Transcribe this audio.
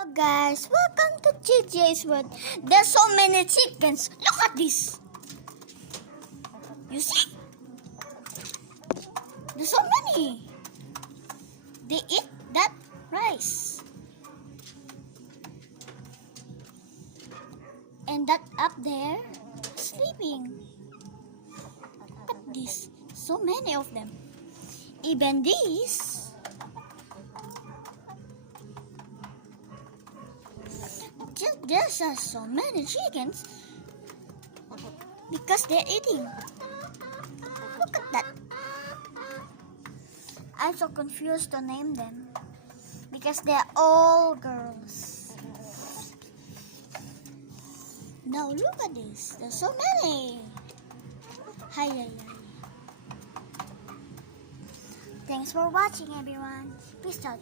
Hello guys, welcome to JHAY-JAY's world. There's so many chickens. Look at this. You see? There's so many. They eat that rice. And that up there, sleeping. Look at this. So many of them. Even these. There's so many chickens because they're eating. Look at that. I'm so confused to name them because they're all girls. Now look at this. There's so many. Hi, hi, hi. Thanks for watching, everyone. Peace out.